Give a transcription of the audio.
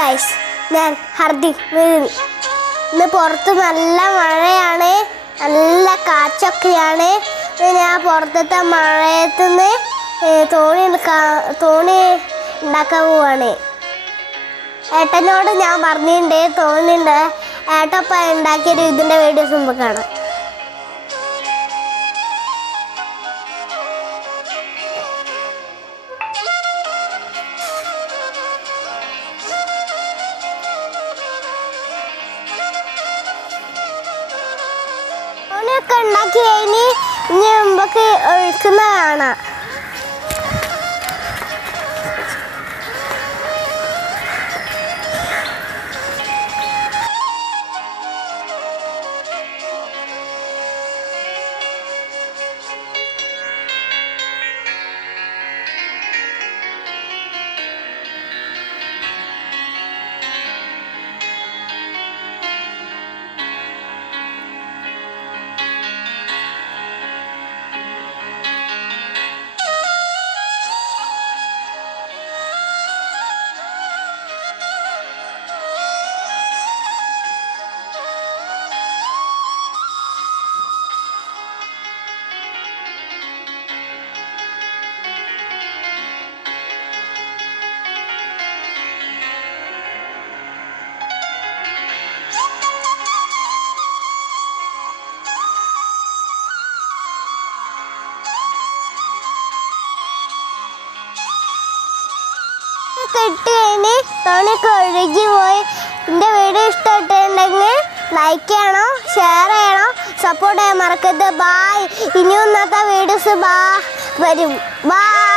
Guys, ഞാൻ ഹർദിക്. ഇന്ന് പുറത്ത് നല്ല മഴയാണ്, നല്ല കാറ്റൊക്കെയാണ്. ഞാൻ പുറത്തത്തെ മഴയത്തുനിന്ന് തോണി ഉണ്ടാക്കാൻ പോവാണ്. ഏട്ടനോട് ഞാൻ പറഞ്ഞിട്ടുണ്ട് തോണിയുണ്ട്. ഏട്ടപ്പം ഉണ്ടാക്കിയൊരു ഇതിൻ്റെ വീഡിയോസ് മുമ്പ് കാണാം. തോണിയൊക്കെ ഉണ്ടാക്കി കഴിഞ്ഞ് ഇനി മുമ്പൊക്കെ ഒഴിക്കുന്ന കാണാം. ഇട്ട് കഴിഞ്ഞ് തോണിയൊക്കെ ഒഴുകി പോയി. എൻ്റെ വീഡിയോ ഇഷ്ടപ്പെട്ടിട്ടുണ്ടെങ്കിൽ ലൈക്ക് ചെയ്യണം, ഷെയർ ചെയ്യണം, സപ്പോർട്ട് ചെയ്യാൻ മറക്കരുത്. ബായ്. ഇനിയും ഇന്നത്തെ വീഡിയോസ് വരും. ബായ്.